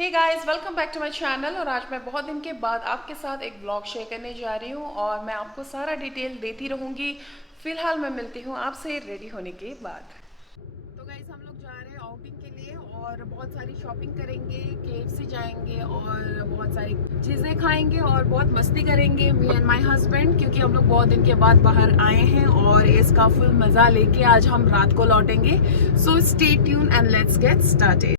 Hey guys, welcome back to my channel. और आज मैं बहुत दिन के बाद आपके साथ एक ब्लॉग शेयर करने जा रही हूँ और मैं आपको सारा डिटेल देती रहूँगी। फिलहाल मैं मिलती हूँ आपसे रेडी होने के बाद। तो गाइस, हम लोग जा रहे हैं आउटिंग के लिए और बहुत सारी शॉपिंग करेंगे, केएफसी जाएंगे और बहुत सारी चीज़ें खाएंगे और बहुत मस्ती करेंगे मी एंड माय हस्बैंड, क्योंकि हम लोग बहुत दिन के बाद बाहर आए हैं और इसका फुल मज़ा लेके आज हम रात को लौटेंगे। So stay tune and let's get started.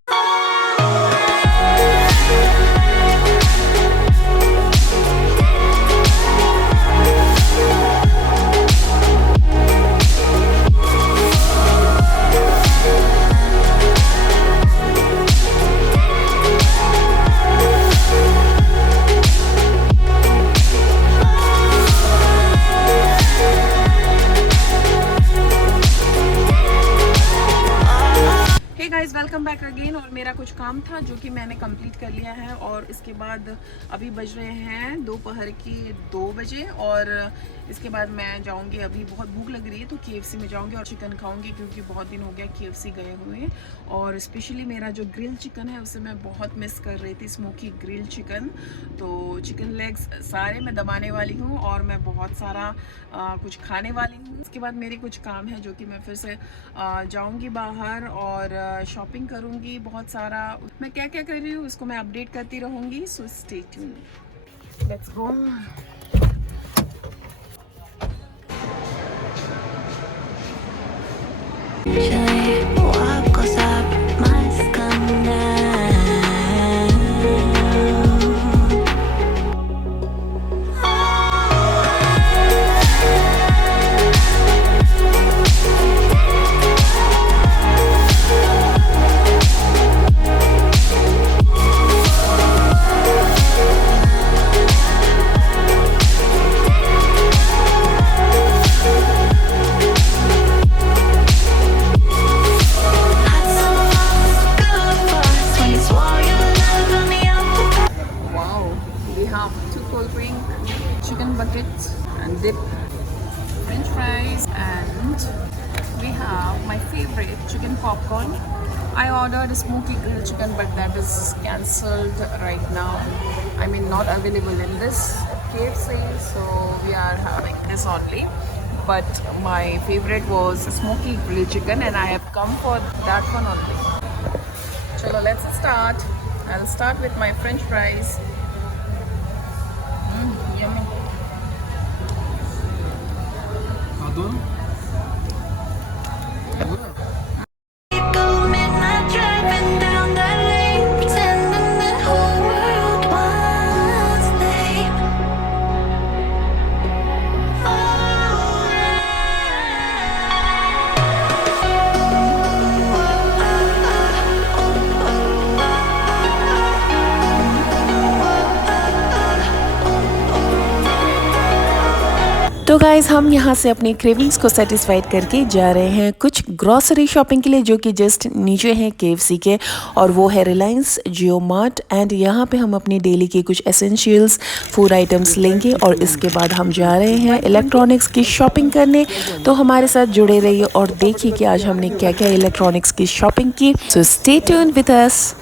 Guys, welcome back again. और मेरा कुछ काम था जो कि मैंने कंप्लीट कर लिया है और इसके बाद अभी बज रहे हैं दोपहर के 2 बजे और इसके बाद मैं जाऊंगी। अभी बहुत भूख लग रही है तो केएफसी में जाऊंगी और चिकन खाऊंगी, क्योंकि बहुत दिन हो गया केएफसी गए हुए। और स्पेशली मेरा जो ग्रिल चिकन है उसे मैं बहुत मिस कर रही थी, स्मोकी ग्रिल चिकन। तो चिकन लेग्स सारे मैं दबाने वाली हूँ और मैं बहुत सारा कुछ खाने वाली हूँ। इसके बाद मेरे कुछ काम है जो कि मैं फिर से जाऊँगी बाहर और शॉपिंग करूंगी बहुत सारा। मैं क्या क्या कर रही हूँ उसको मैं अपडेट करती रहूंगी। So stay tune, let's go. Chicken buckets and dip, french fries, and we have my favorite chicken popcorn. I ordered a smoky grilled chicken, but that is cancelled right now. I mean, not available in this KFC, so we are having this only. But my favorite was smoky grilled chicken and I have come for that one only. Chalo, let's start. I'll start with my french fries. Yummy. तो guys, हम यहाँ से अपनी cravings को satisfied करके जा रहे हैं कुछ ग्रॉसरी शॉपिंग के लिए, जो कि जस्ट नीचे हैं केएफसी के, और वो है रिलायंस जियो मार्ट। एंड यहाँ पे हम अपनी डेली के कुछ एसेंशियल्स फूड आइटम्स लेंगे और इसके बाद हम जा रहे हैं इलेक्ट्रॉनिक्स की शॉपिंग करने। तो हमारे साथ जुड़े रहिए और देखिए कि आज हमने क्या क्या इलेक्ट्रॉनिक्स की शॉपिंग की। So stay tuned with us.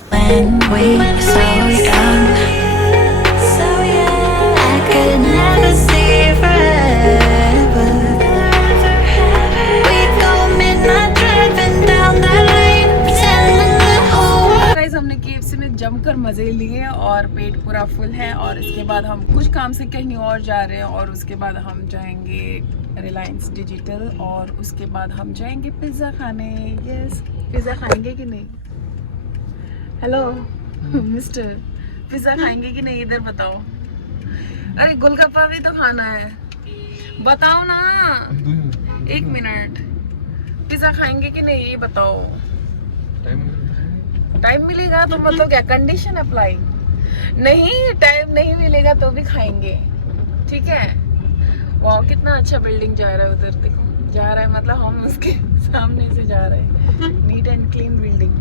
हमने केएफसी में जमकर मजे लिए और पेट पूरा फुल है। और इसके बाद हम कुछ काम से कहीं और जा रहे हैं और उसके बाद हम जाएंगे रिलायंस डिजिटल और उसके बाद हम जाएंगे पिज़्ज़ा खाने। यस, पिज़्ज़ा खाएंगे कि नहीं? हेलो मिस्टर, पिज़्ज़ा खाएंगे कि नहीं? इधर बताओ। अरे गोलगप्पा भी तो खाना है, बताओ ना। 1 मिनट, पिज़्ज़ा खाएंगे कि नहीं ये बताओ। टाइम मिलेगा तो मतलब क्या कंडीशन अप्लाई? नहीं, टाइम नहीं मिलेगा तो भी खाएंगे, ठीक है? वाह, कितना अच्छा बिल्डिंग जा रहा है उधर, देखो जा रहा है, मतलब हम उसके सामने से जा रहे हैं। Neat and clean building.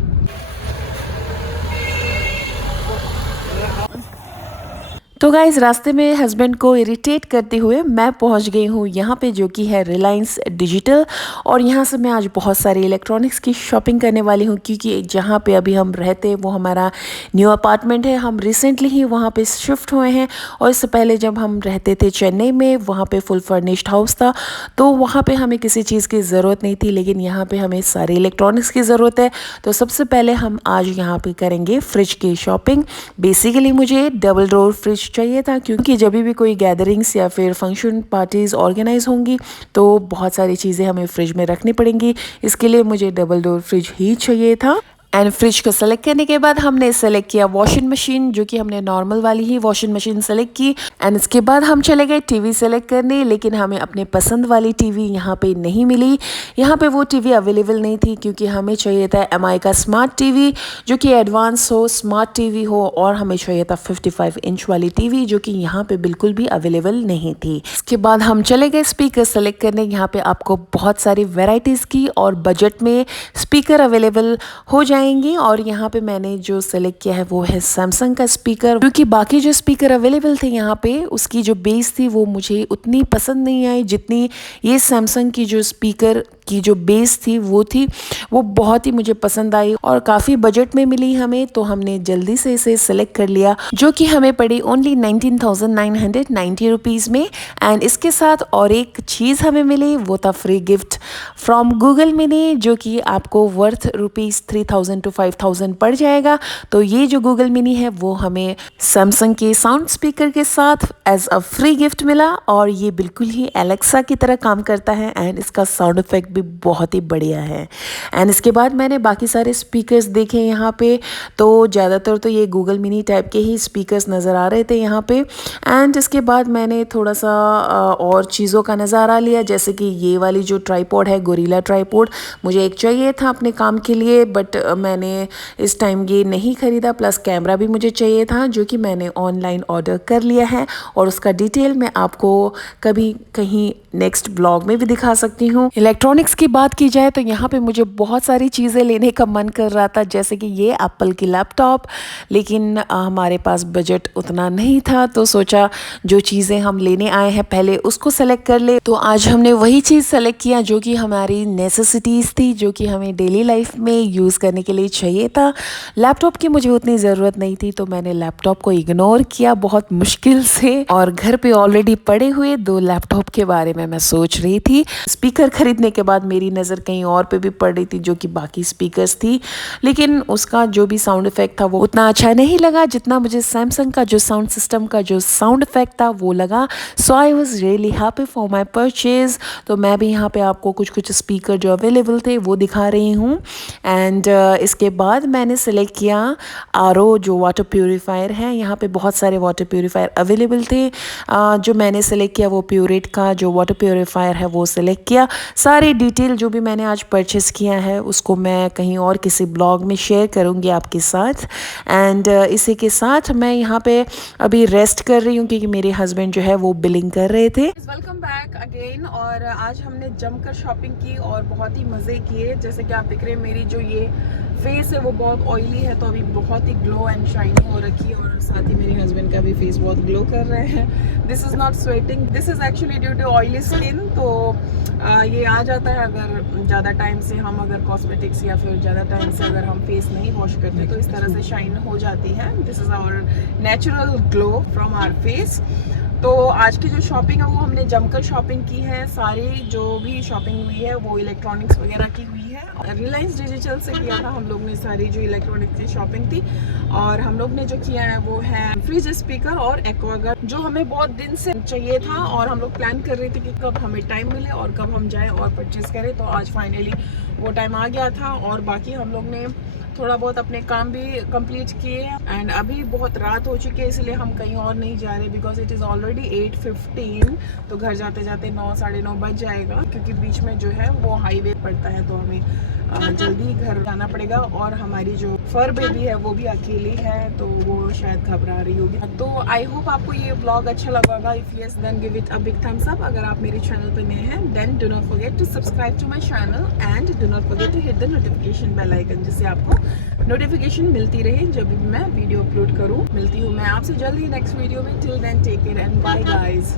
तो गाइस रास्ते में हस्बैंड को इरिटेट करते हुए मैं पहुंच गई हूँ यहाँ पे, जो कि है रिलायंस डिजिटल। और यहाँ से मैं आज बहुत सारी इलेक्ट्रॉनिक्स की शॉपिंग करने वाली हूँ, क्योंकि जहाँ पे अभी हम रहते हैं वो हमारा न्यू अपार्टमेंट है। हम रिसेंटली ही वहाँ पे शिफ्ट हुए हैं, और इससे पहले जब हम रहते थे चेन्नई में, वहाँ पे फुल फर्निश्ड हाउस था, तो वहाँ पे हमें किसी चीज़ की ज़रूरत नहीं थी, लेकिन यहाँ पे हमें सारी इलेक्ट्रॉनिक्स की ज़रूरत है। तो सबसे पहले हम आज यहाँ पे करेंगे फ्रिज की शॉपिंग। बेसिकली मुझे डबल डोर फ्रिज चाहिए था, क्योंकि जब भी कोई गैदरिंग्स या फिर फंक्शन पार्टीज़ ऑर्गेनाइज होंगी तो बहुत सारी चीज़ें हमें फ्रिज में रखनी पड़ेंगी। इसके लिए मुझे डबल डोर फ्रिज ही चाहिए था। एंड फ्रिज को सेलेक्ट करने के बाद हमने सेलेक्ट किया वॉशिंग मशीन, जो कि हमने नॉर्मल वाली ही वॉशिंग मशीन सेलेक्ट की। एंड इसके बाद हम चले गए टीवी सेलेक्ट करने, लेकिन हमें अपने पसंद वाली टीवी यहाँ पे नहीं मिली। यहाँ पे वो टीवी अवेलेबल नहीं थी, क्योंकि हमें चाहिए था एमआई का स्मार्ट टीवी, जो कि एडवांस हो, स्मार्ट टीवी हो, और हमें चाहिए था 55 इंच वाली टीवी, जो कि यहाँ पे बिल्कुल भी अवेलेबल नहीं थी। इसके बाद हम चले गए स्पीकर सेलेक्ट करने। यहाँ पे आपको बहुत सारी वेराइटीज़ की और बजट में स्पीकर अवेलेबल हो जाएंगे। और यहाँ पे मैंने जो सेलेक्ट किया है वो है सैमसंग का स्पीकर, क्योंकि बाकी जो स्पीकर अवेलेबल थे यहाँ पे उसकी जो बेस थी वो मुझे उतनी पसंद नहीं आई, जितनी ये सैमसंग की जो स्पीकर की जो बेस थी वो बहुत ही मुझे पसंद आई, और काफ़ी बजट में मिली हमें। तो हमने जल्दी से इसे सेलेक्ट कर लिया, जो कि हमें पड़ी ओनली 19,990 रुपीज़ में। एंड इसके साथ और एक चीज़ हमें मिली, वो था free gift from Google mini, जो कि आपको वर्थ रुपीज़ 3,000 to 5,000 पड़ जाएगा। तो ये जो गूगल मिनी है वो हमें सैमसंग के साउंड स्पीकर के साथ एज अ फ्री गिफ्ट मिला, और ये बिल्कुल ही एलेक्सा की तरह काम करता है, एंड इसका साउंड इफेक्ट भी बहुत ही बढ़िया है। एंड इसके बाद मैंने बाकी सारे स्पीकर्स देखे यहाँ पे, तो ज़्यादातर तो ये गूगल मिनी टाइप के ही स्पीकर्स नज़र आ रहे थे यहाँ पे। एंड इसके बाद मैंने थोड़ा सा और चीज़ों का नज़ारा लिया, जैसे कि ये वाली जो ट्राईपॉड है, गोरिल्ला ट्राईपॉड, मुझे एक चाहिए था अपने काम के लिए, बट मैंने इस टाइम ये नहीं ख़रीदा। प्लस कैमरा भी मुझे चाहिए था, जो कि मैंने ऑनलाइन ऑर्डर कर लिया है, और उसका डिटेल मैं आपको कभी कहीं नेक्स्ट ब्लॉग में भी दिखा सकती हूँ। इलेक्ट्रॉनिक्स की बात की जाए तो यहाँ पे मुझे बहुत सारी चीज़ें लेने का मन कर रहा था, जैसे कि ये एप्पल की लैपटॉप, लेकिन हमारे पास बजट उतना नहीं था, तो सोचा जो चीज़ें हम लेने आए हैं पहले उसको सेलेक्ट कर ले। तो आज हमने वही चीज़ सेलेक्ट किया जो कि हमारी नेसेसिटीज़ थी, जो कि हमें डेली लाइफ में यूज़ करने के लिए चाहिए था। लैपटॉप की मुझे उतनी ज़रूरत नहीं थी, तो मैंने लैपटॉप को इग्नोर किया बहुत मुश्किल से, और घर पे ऑलरेडी पड़े हुए 2 लैपटॉप के बारे में मैं सोच रही थी। स्पीकर खरीदने के बाद मेरी नज़र कहीं और पे भी पड़ रही थी, जो कि बाकी स्पीकर्स थी, लेकिन उसका जो भी साउंड इफेक्ट था वो उतना अच्छा नहीं लगा जितना मुझे सैमसंग का जो साउंड सिस्टम का जो साउंड इफेक्ट था वो लगा। So I was really happy for my purchase. तो मैं भी यहाँ पे आपको कुछ स्पीकर जो अवेलेबल थे वो दिखा रही हूँ। एंड इसके बाद मैंने सेलेक्ट किया RO जो वाटर प्योरीफायर है। यहाँ पे बहुत सारे वाटर प्योरीफायर अवेलेबल थे। जो मैंने सेलेक्ट किया वो प्योरेट का जो वाटर प्योरीफायर है वो सेलेक्ट किया। सारी डिटेल जो भी मैंने आज परचेस किया है उसको मैं कहीं और किसी ब्लॉग में शेयर करूँगी आपके साथ। एंड इसी के साथ मैं यहाँ पे अभी रेस्ट कर रही हूँ, क्योंकि मेरे हस्बैंड जो है वो बिलिंग कर रहे थे। Welcome back again. और आज हमने जमकर शॉपिंग की और बहुत ही मज़े किए। जैसे कि आप देख रहे हैं मेरी जो ये फेस है वो बहुत ऑयली है, तो अभी बहुत ही ग्लो एंड शाइनी हो रखी है, और साथ ही मेरे हस्बैंड का भी फेस बहुत ग्लो कर रहे हैं। This is not sweating, this is actually due to oily skin. तो ये आ जाता है अगर ज़्यादा टाइम से हम अगर कॉस्मेटिक्स या फिर ज़्यादा टाइम से अगर हम फेस नहीं वॉश करते तो इस तरह से शाइन हो जाती है। This is our natural glow from our face. तो आज की जो शॉपिंग है वो हमने जमकर शॉपिंग की है। सारी जो भी शॉपिंग हुई है वो इलेक्ट्रॉनिक्स वगैरह की हुई है। रिलायंस डिजिटल से किया था हम लोग ने सारी जो इलेक्ट्रॉनिक्स की शॉपिंग थी। और हम लोग ने जो किया है वो है फ्रिज स्पीकर और एक्वागार्ड, जो हमें बहुत दिन से चाहिए था, और हम लोग प्लान कर रहे थे कि कब हमें टाइम मिले और कब हम जाएँ और परचेज़ करें। तो आज फाइनली वो टाइम आ गया था, और बाकी हम लोग ने थोड़ा बहुत अपने काम भी कंप्लीट किए। एंड अभी बहुत रात हो चुकी है, इसलिए हम कहीं और नहीं जा रहे, बिकॉज इट इज़ ऑलरेडी 8:15। तो घर जाते जाते 9 साढ़े 9 बज जाएगा, क्योंकि बीच में जो है वो हाईवे पड़ता है, तो हमें जल्दी घर जाना पड़ेगा। और हमारी जो फर बेबी है वो भी अकेली है, तो वो शायद घबरा रही होगी। तो आई होप आपको ये ब्लॉग अच्छा लगा होगा। If yes then give it a big thumbs up. अगर आप मेरे चैनल पर नए हैं then do not forget to subscribe to my channel, and do not forget to hit the notification bell icon, जिससे आपको नोटिफिकेशन मिलती रहे जब भी मैं वीडियो अपलोड करूँ। मिलती हूँ मैं आपसे जल्दी नेक्स्ट वीडियो में। Till then take care and bye guys.